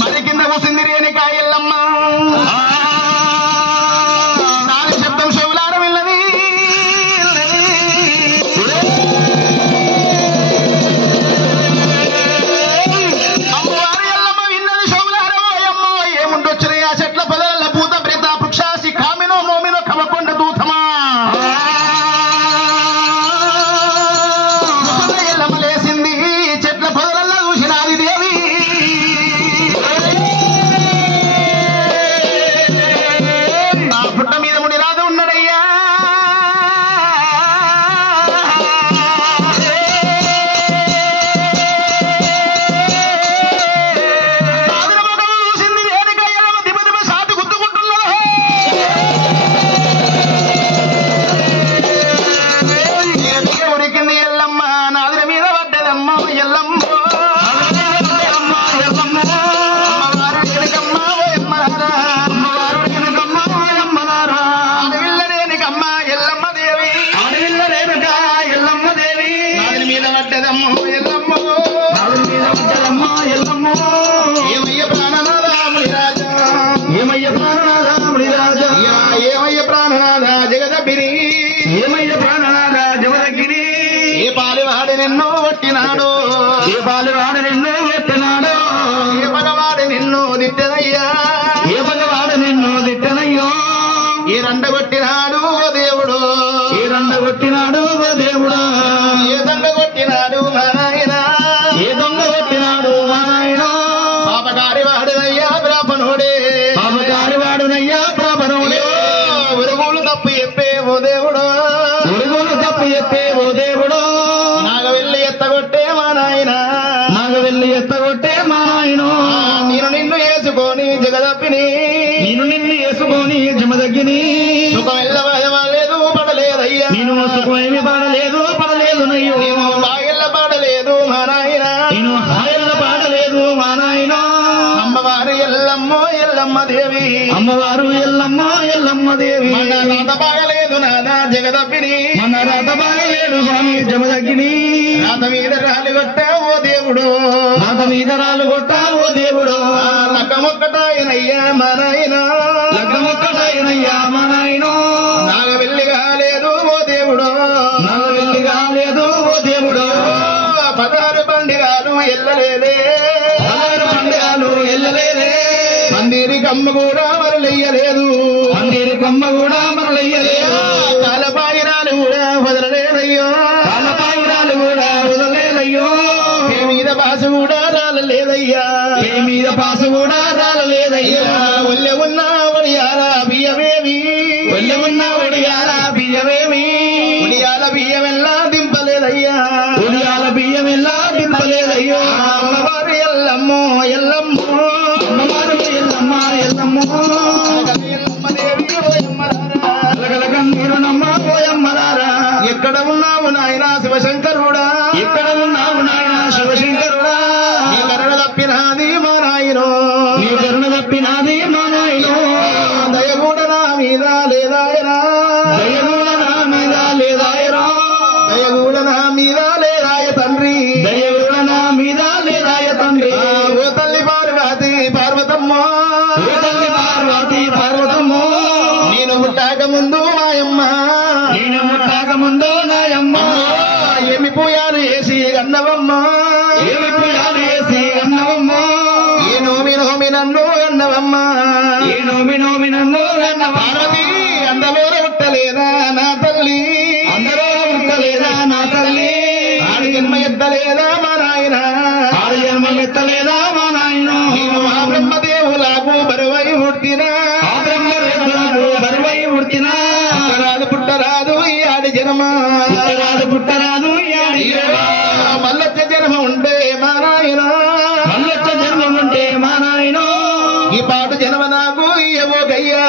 మరి కింద కూసింది రేణుకా ఎల్లమ్మ నాలుగు శబ్దం శివులార వెళ్ళది అమ్మవారు ఎల్లమ్మ విన్నది శివులార ఓయమ్మ ఏముండొచ్చినాయి ఆ చెట్ల పొదల భూత ప్రేత వృక్షాసి కామినో మోమినో కమకొండ దూతమా అమ్మవారు ఎల్లమ్మ ఎల్లమ్మ దేవి మన రాత బాగలేదు నాదా జగదప్పిని మన రాత బాగలేదు స్వామి జమదగ్గిని రాత మీద రాలు కొట్టావో దేవుడు రాత మీద రాలు కొట్టావో దేవుడు లగ్గమొక్కటాయనయ్యా మా నాయన లగ్గమొక్కటాయనయ్యా మా నాయన నాగవెల్లి కాలేదు ఓ దేవుడు నాగవెల్లి కాలేదు ఓ దేవుడు 16 పండిగాలు ఎల్లలేదే 16 పండిగాలు ఎల్లలేదే మందిరి కమ్మ కూడా మరలయ్యలేదు మందిరి కమ్మ కూడా మరలయ్యలేదు కాలపాయిరాలు కూడా వదలలేదయ్యో కాలపాయిరాలు కూడా వదలలేదయ్యో ఏ మీద పాసు కూడా రాలలేదయ్యా ఏ మీద పాసు కూడా రాలలేదయ్యా ఒళ్ళె ఉన్న ఒడియాల బియ్యమేమి ఒళ్ళె ఉన్న ఒడియాల బియ్యమేమి ఒడియాల బియ్యమెల్లా దింపలేదయ్యా ఒడియాల బియ్యమెల్లా దింపలేదయ్యో అమ్మవారు ఎల్లమ్మో ఎల్లమ్మో అమ్మవారు ఎల్లమ్మ ఎల్లమ్మో ఎల్లమ్మ దేవి ఓయమ్మలారా ఓయమ్మలారా ఎక్కడ ఉన్నావు నాయన శివశంకరుడా ఎక్కడ ఉన్నావు నాయన శివశంకరుడా నీ కరుణ తప్పినాది మా నాయనో నీ కరుణ తప్పినాది మా నాయనో దయగూడ నా మీద లేదాయరా దయగూడ నా మీద లేదాయరా దయగూడ నా మీద లేదాయ తండ్రి దయగూడ నా మీద లేదాయ తండ్రి ఓ తల్లి పార్వతి పార్వతమ్మ ఓ తల్లి పార్వతి పార్వతమ్మ నేను ముట్టాక ముందు మాయమ్మ నేను ముట్టాక ముందు నాయమ్మ ఏమి పూయాలు వేసి అన్నవమ్మ ఏమి పూయాలు వేసి అన్నవమ్మ ఏ నోమి నోమి నన్ను అన్నవమ్మ ఏ నోమి నోమి నన్ను అన్న పార్వతి అందరూ ఉట్టలేదా నా తల్లి అందరూ ఉట్టలేదా నా తల్లి ఆడి జన్మ ఎత్తలేదా మా నాయన ఆడి జన్మ ఎత్తలేదా మా నాయన నేను ఆ బ్రహ్మదేవులకు బరువై పుట్టినా ఆ బ్రహ్మదేవులకు బరువై పుట్టినా పుట్టరాదు పుట్టరాదు ఈ ఆడి జన్మ పుట్టరాదు పుట్టరాదు ఈ ఆడి మల్లచ్చ జన్మ ఉంటే మా నాయన మల్లచ్చ జన్మ ఉంటే మా నాయన ఈ పాటు జన్మ నాకు ఇయ్యవో కయ్యా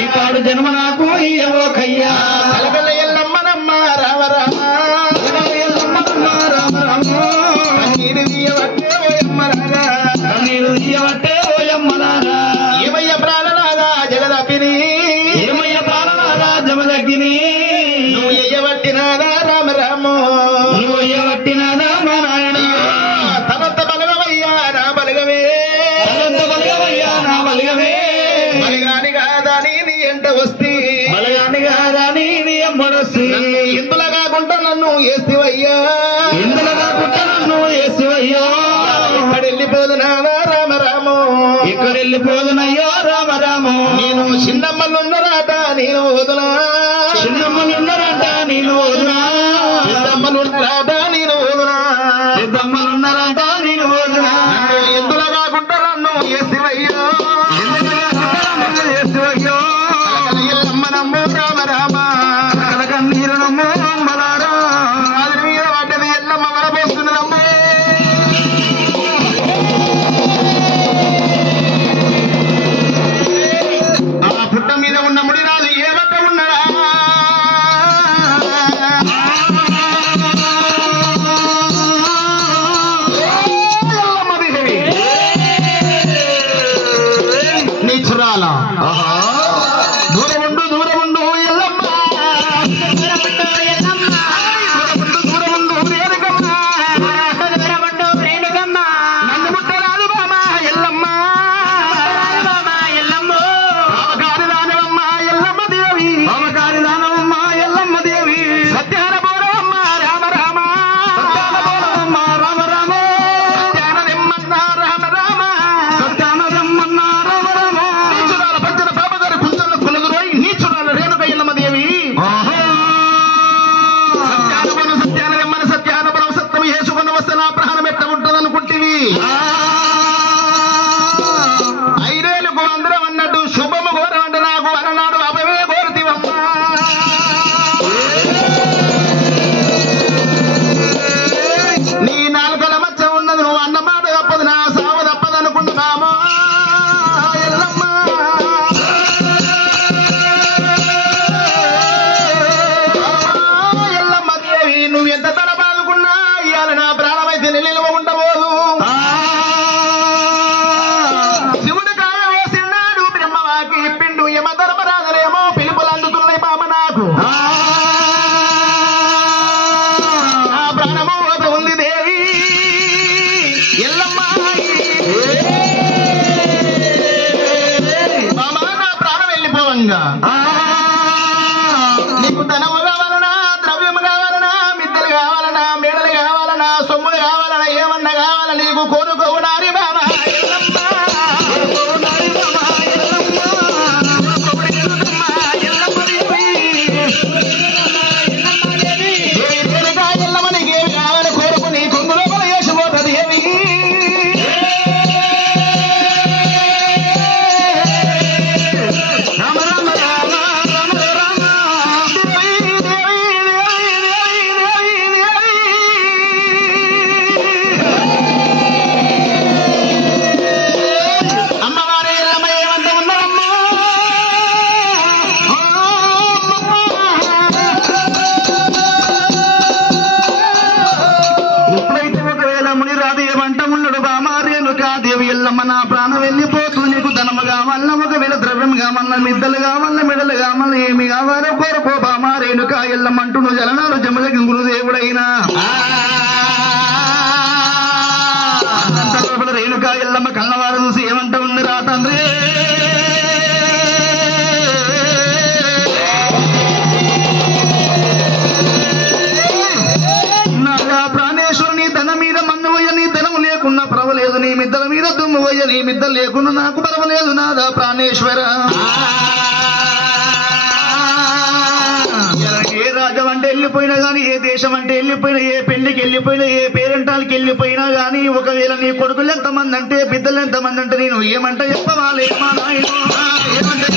ఈ పాటు జన్మ నాకు ఇయ్యవో కయ్యా కలకల ఎల్లమ్మనమ్మ రామ రామ ఎల్లమ్మనమ్మ రామ రామ నీరు ఇయ్యవట్టే ఓయమ్మలారా నీరు ఇయ్యవట్టే ఓయమ్మలారా ఏమయ్య ప్రాణనాదా జగదప్పిని ఏమయ్య ప్రాణనాదా జమదగ్గిని నువ్వు ఇయ్యవట్టినాదా రామ రామో నువ్వు ఇయ్యవట్టినాదా మా నాయన బలగాని కాదా నీ ఎంట వస్తే బలగాని కాదా నీ ఎంబడొస్తే ఇందులో కాకుండా నన్ను వేస్తివయ్యా ఇందులో కాకుండా నన్ను వేసివయ్యో ఇక్కడ వెళ్ళిపోదునా రామ రామో ఇక్కడ వెళ్ళిపోదునయ్యో రామ రామో నేను చిన్నమ్మలున్నరాట నేను వదునా చిన్నమ్మలున్నారంట నేను వదునా పెద్దమ్మలున్నరాట నేను వదునా పెద్దమ్మలున్నారంట నేను వదునా ఎందులో కాకుండా నన్ను వేస్తివయ్యా వేసివయ్యో ఎల్లమ్మ నమ్మో రామ రామ కన్నీరు నమ్మో అమ్మలారా అది మీద పడ్డది ఎల్లమ్మ వరపోస్తున్నదమ్మో ఆ పుట్ట మీద ఉన్న ముడి రాదు ఏ పక్క ఉన్నడా నీ చురాల దూరముండు దూరముండు ఎల్లమ్మ దూరముండు రేణుకమ్మ నన్ను ముట్టరాదు బామ ఎల్లమ్మ పావకారి దానవమ్మ ఎల్లమ్మ దేవి పావకారి దానవమ్మ ఎల్లమ్మ దేవి సత్యాన బోరవమ్మ రామ రామ సత్యానబోరవమ్మ రామ రామ సత్యానదెమ్మన్న రామ రామ సత్యానదమ్మన్న రామ రామ నీచురాల పంచన పాపగారి కుంచల కులదురోయి నీచురాల రేణుక ఎల్లమ్మ దేవి సత్యానబోను సత్యానదెమ్మన సత్యానబరం సత్యము యేసుకొని వస్తే నా ప్రాణం ఎట్ట ఉంటుందనుకుంటివి ఐదేళ్ళకు అందరం అన్నట్టు శుభము కోరమంటే నాకు అలనాడు అభయమే కోరుతివమ్మా నీ నాలుకల మచ్చ ఉన్నది నువ్వు అన్న మాట తప్పదు నా సావు తప్పదు అనుకుంటున్నామా ఎల్లమ్మ ఎల్లమ్మ దేవి నువ్వు ఎంత తన బాదుకున్నా ఇవాళ నా ప్రాణమైతే నిలువ ఉండబోదు శివుడు కాయ వేసిన్నాడు బ్రహ్మవాకి పిండు యమ ధర్మరాజనేమో పిలుపులు అందుతున్నాయి బామ నాకు నా ప్రాణము పోత ఉంది దేవి ఎల్లమ్మ బామ నా ప్రాణం వెళ్ళిపోవంగా నీకు ధనము కావాలనా ద్రవ్యము కావాలనా మిద్దెలు కావాలనా మేడలు కావాలనా సొమ్ములు కావాలనా ఏమన్నా కావాలా నీకు కోరుకోవడారి బామ ఎల్లమ్మ కోరుకోవడారి బామ ఎల్లమ్మ కోరుకోవడారి ఎల్లమ్మ దేవి రేణుకా ఎల్లమ్మ నీకేమి కావాలి కోరుకు నీ కొంగు లోపల వేసిపోతుంది ఏమి రామ రామ రామ రామ రామ అమ్మవారి ఎల్లమ్మ ఏమంత ఉన్నారమ్మా ఎప్పుడైతే ఒకవేళ మునిరాదు ఏమంట ఉన్నాడు బామారేణుకా దేవి ఎల్లమ్మ నా ప్రాణం వెళ్ళిపోతుంది నీకు ధనము కావాలన్నా ఒకవేళ ద్రవ్యం కావాలన్నా మిద్దలు కావాలన్నా మెడలు కావాలన్నా ఏమి కావాలో కోరుకో బామారేణుకా ఎల్లమ్మ అంటూ నువ్వు జలనాలు జమలకి గురుదేవుడైనా లోపల రేణుకా ఎల్లమ్మ కన్నవారు చూసి ఏమంట ఉంది రా తండ్రి నాగా ప్రాణేశ్వరుని ధన మీద మన్ను పోయ నీ ధనము లేకున్నా పర్వాలేదు నీ మిద్దల మీద దుమ్ము పోయ నీ మిద్దలు లేకున్నా నాకు పర్వాలేదు నాదా ప్రాణేశ్వర ఏ రాజ్యం అంటే వెళ్ళిపోయినా గానీ ఏ దేశం అంటే వెళ్ళిపోయినా ఏ పెళ్లికి వెళ్ళిపోయినా ఏ పేరెంటాలకి వెళ్ళిపోయినా గానీ ఒకవేళ నీ కొడుకులు ఎంతమంది అంటే బిడ్డలు ఎంతమంది అంటే నేను ఏమంటే చెప్పవాలి ఏమన్నా ఏమంటే